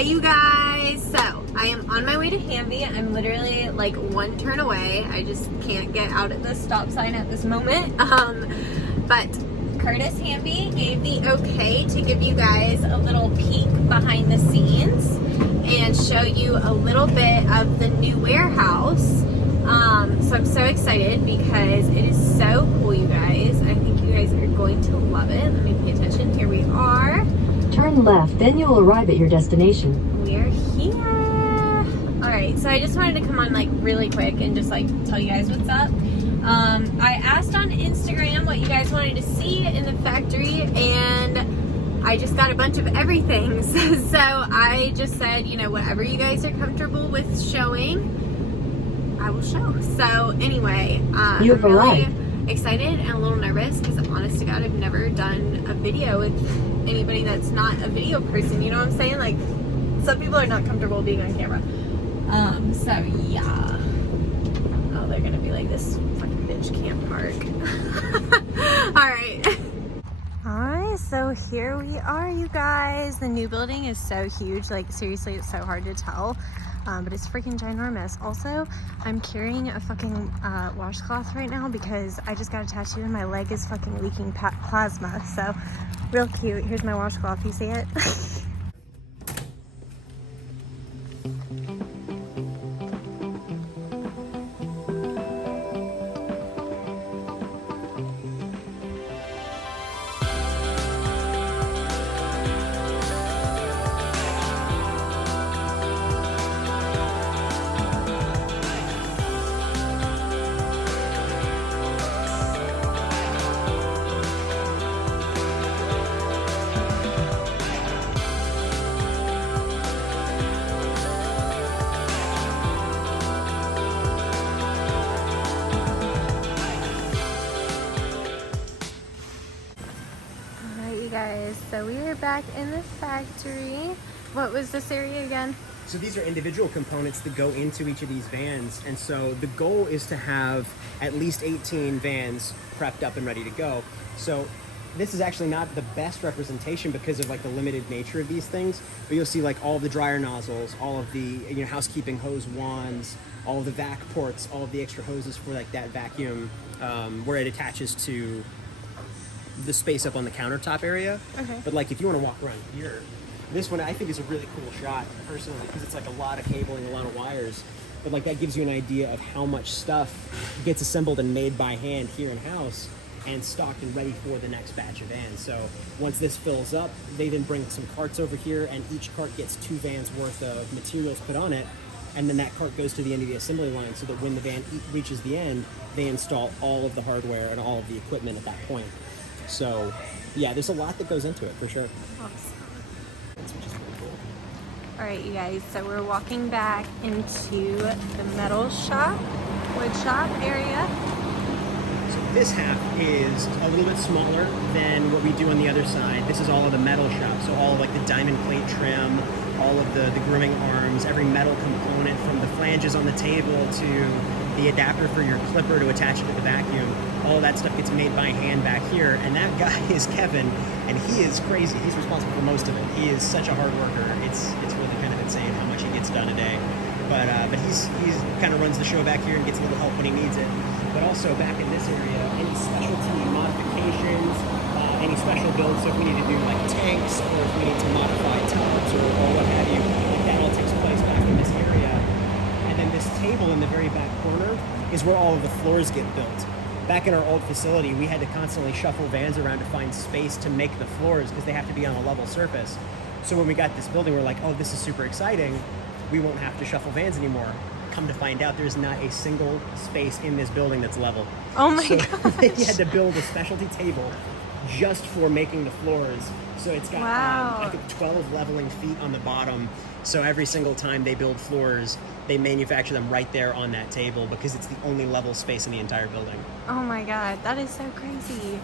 Hey you guys, so I am on my way to Hanvey. I'm literally like one turn away. I just can't get out at the stop sign at this moment. But Curtis Hanvey gave the okay to give you guys a little peek behind the scenes and show you a little bit of the new warehouse. So I'm so excited because it is so cool, you guys. I think you guys are going to love it. Let me pay attention. Here we are. Turn left, then you will arrive at your destination. We're here. Alright, so I just wanted to come on like really quick and just like tell you guys what's up. I asked on Instagram what you guys wanted to see in the factory, and I just got a bunch of everything. So I just said, you know, whatever you guys are comfortable with showing, I will show. So anyway, You've I'm really arrived. excited and a little nervous because honest to God, I've never done a video with anybody that's not a video person, you know what I'm saying? Like, some people are not comfortable being on camera. So yeah. Oh, they're gonna be like, this fucking bitch can't park. Alright. Alright, so here we are, you guys. The new building is so huge, like seriously, it's so hard to tell. But it's freaking ginormous. Also, I'm carrying a fucking washcloth right now because I just got a tattoo and my leg is fucking leaking plasma. So, real cute. Here's my washcloth. You see it? Guys, so we are back in the factory. What was this area again? So these are individual components that go into each of these vans, and so the goal is to have at least 18 vans prepped up and ready to go. So this is actually not the best representation because of like the limited nature of these things, but you'll see like all of the dryer nozzles, all of the housekeeping hose wands, all of the vac ports, all of the extra hoses for like that vacuum where it attaches to the space up on the countertop area. Okay. But like if you want to walk around here, this one I think is a really cool shot personally because it's like a lot of cabling, a lot of wires, but like that gives you an idea of how much stuff gets assembled and made by hand here in house and stocked and ready for the next batch of vans. So once this fills up, they then bring some carts over here, and each cart gets 2 vans worth of materials put on it, and then that cart goes to the end of the assembly line so that when the van reaches the end, they install all of the hardware and all of the equipment at that point. So, yeah, there's a lot that goes into it, for sure. Awesome. Which is really cool. Alright, you guys, so we're walking back into the metal shop, wood shop area. So this half is a little bit smaller than what we do on the other side. This is all of the metal shop, so all of like the diamond plate trim, all of the grooming arms, every metal component from the flanges on the table to the adapter for your clipper to attach it to the vacuum. All of that stuff gets made by hand back here, and that guy is Kevin, and he is crazy. He's responsible for most of it. He is such a hard worker. It's really kind of insane how much he gets done a day. But he's kind of runs the show back here and gets a little help when he needs it. But also back in this area, any specialty modifications, any special builds, so if we need to do like tanks or if we need to modify tubs or what have you, like that all takes place back in this area. And then this table in the very back corner is where all of the floors get built. Back in our old facility, we had to constantly shuffle vans around to find space to make the floors because they have to be on a level surface. So when we got this building, we're like, oh, this is super exciting. We won't have to shuffle vans anymore. Come to find out, there's not a single space in this building that's level. Oh my gosh. They had to build a specialty table just for making the floors. So it's got, Wow. I think, 12 leveling feet on the bottom. So every single time they build floors, they manufacture them right there on that table because it's the only level space in the entire building. Oh my god, that is so crazy.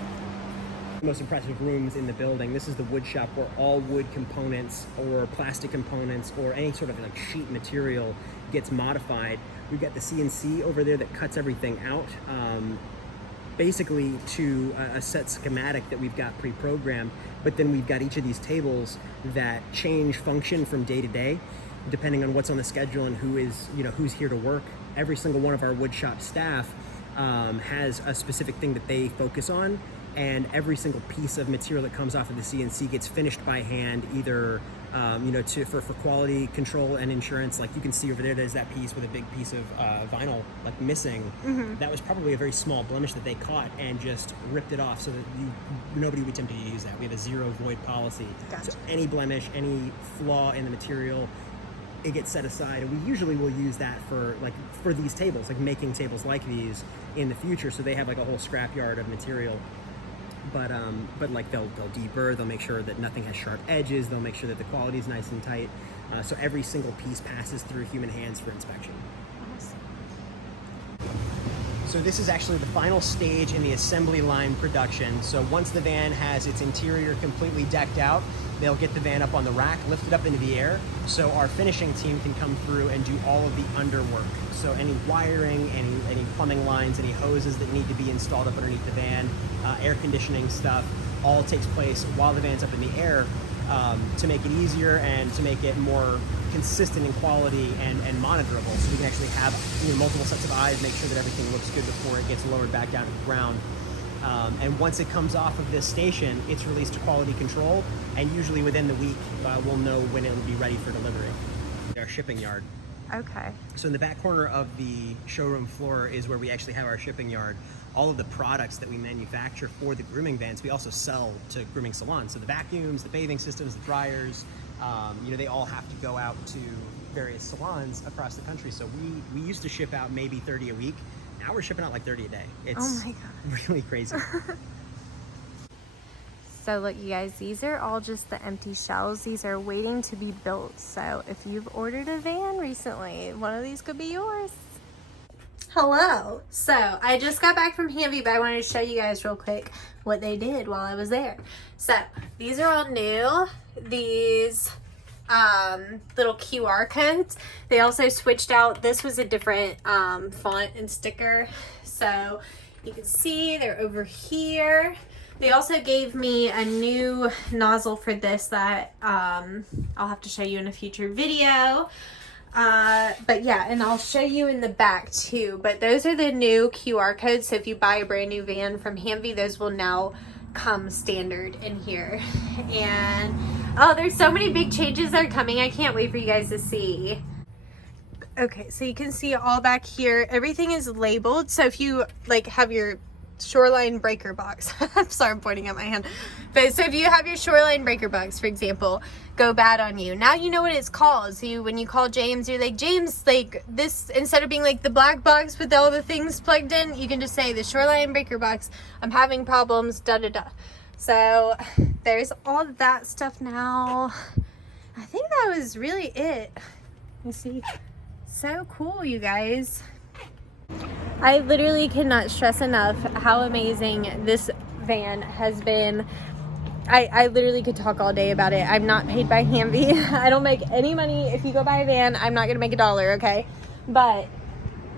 Most impressive rooms in the building. This is the wood shop where all wood components or plastic components or any sort of like sheet material gets modified. We've got the CNC over there that cuts everything out. basically to a set schematic that we've got pre-programmed, but then we've got each of these tables that change function from day to day, depending on what's on the schedule and who's here to work. Every single one of our woodshop staff has a specific thing that they focus on, and every single piece of material that comes off of the CNC gets finished by hand, either for quality control and insurance. Like you can see over there's that piece with a big piece of vinyl like missing. That was probably a very small blemish that they caught and just ripped it off so that nobody would be tempted to use that. We have a zero void policy. Gotcha. So any blemish, any flaw in the material, it gets set aside, and we usually will use that for these tables, like making tables like these in the future, so they have like a whole scrapyard of material. But like they'll deburr, they'll make sure that nothing has sharp edges, they'll make sure that the quality is nice and tight, so every single piece passes through human hands for inspection. Awesome. So this is actually the final stage in the assembly line production. So once the van has its interior completely decked out, they'll get the van up on the rack, lift it up into the air, so our finishing team can come through and do all of the underwork. So any wiring, any plumbing lines, any hoses that need to be installed up underneath the van, air conditioning stuff, all takes place while the van's up in the air, to make it easier and to make it more consistent in quality and monitorable. So we can actually have multiple sets of eyes, make sure that everything looks good before it gets lowered back down to the ground. And once it comes off of this station, it's released to quality control, and usually within the week, we'll know when it will be ready for delivery. Our shipping yard. Okay. So in the back corner of the showroom floor is where we actually have our shipping yard. All of the products that we manufacture for the grooming vans, we also sell to grooming salons. So the vacuums, the bathing systems, the dryers, they all have to go out to various salons across the country. So we used to ship out maybe 30 a week. Now we're shipping out like 30 a day. It's oh my God. really crazy. So look, you guys, these are all just the empty shells. These are waiting to be built. So if you've ordered a van recently, one of these could be yours. Hello. So I just got back from Hanvey, but I wanted to show you guys real quick what they did while I was there. So these are all new. These little QR codes. They also switched out, this was a different font and sticker. So you can see they're over here. They also gave me a new nozzle for this that I'll have to show you in a future video. But yeah, and I'll show you in the back too. But those are the new QR codes. So if you buy a brand new van from Hanvey, those will now come standard in here. And oh, there's so many big changes that are coming. I can't wait for you guys to see. Okay, so you can see all back here, everything is labeled. So if you like have your shoreline breaker box, I'm sorry, I'm pointing at my hand, but so if you have your shoreline breaker box, for example, go bad on you, now you know what it's called. So when you call James, you're like, James, like this, instead of being like the black box with all the things plugged in, you can just say the shoreline breaker box, I'm having problems, da da da. So there's all that stuff now. I think that was really it. You see, so cool, you guys. I literally cannot stress enough how amazing this van has been. I literally could talk all day about it. I'm not paid by Hanvey. I don't make any money. If you go buy a van, I'm not gonna make $1, okay? But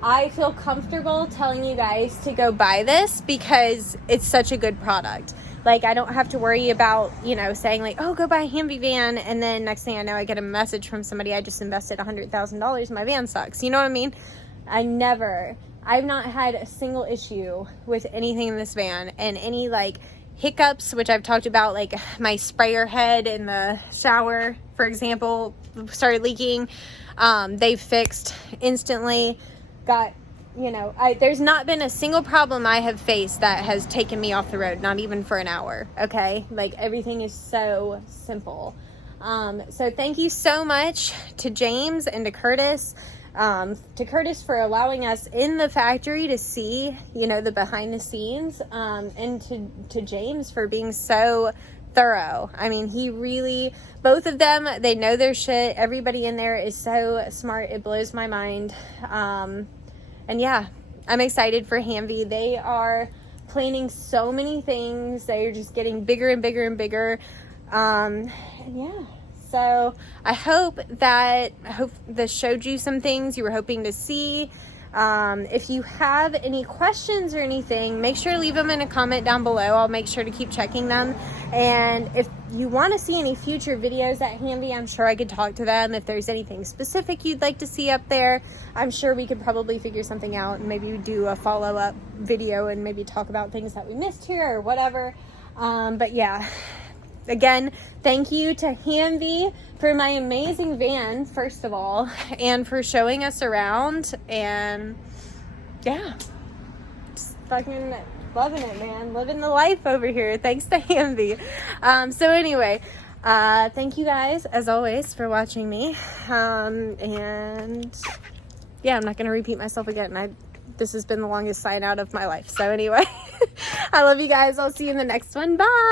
I feel comfortable telling you guys to go buy this because it's such a good product. Like, I don't have to worry about, saying like, oh, go buy a Hanvey van, and then next thing I know, I get a message from somebody, I just invested $100,000, my van sucks. You know what I mean? I've not had a single issue with anything in this van, and any like hiccups, which I've talked about, like my sprayer head in the shower, for example, started leaking. They fixed instantly. There's not been a single problem I have faced that has taken me off the road, not even for an hour. Okay. Like, everything is so simple. So thank you so much to James and to Curtis. For allowing us in the factory to see, the behind the scenes, and to James for being so thorough. I mean, he really, both of them, they know their shit. Everybody in there is so smart. It blows my mind. And yeah, I'm excited for Hanvey. They are planning so many things. They're just getting bigger and bigger and bigger. And yeah. So I hope this showed you some things you were hoping to see. If you have any questions or anything, make sure to leave them in a comment down below. I'll make sure to keep checking them. And if you want to see any future videos at Hanvey, I'm sure I could talk to them. If there's anything specific you'd like to see up there, I'm sure we could probably figure something out and maybe do a follow-up video and maybe talk about things that we missed here or whatever. But yeah, again, thank you to Hanvey for my amazing van, first of all, and for showing us around. And yeah, just fucking loving it, man. Living the life over here. Thanks to Hanvey. So anyway, thank you guys, as always, for watching me. And yeah, I'm not going to repeat myself again. This has been the longest sign out of my life. So anyway, I love you guys. I'll see you in the next one. Bye.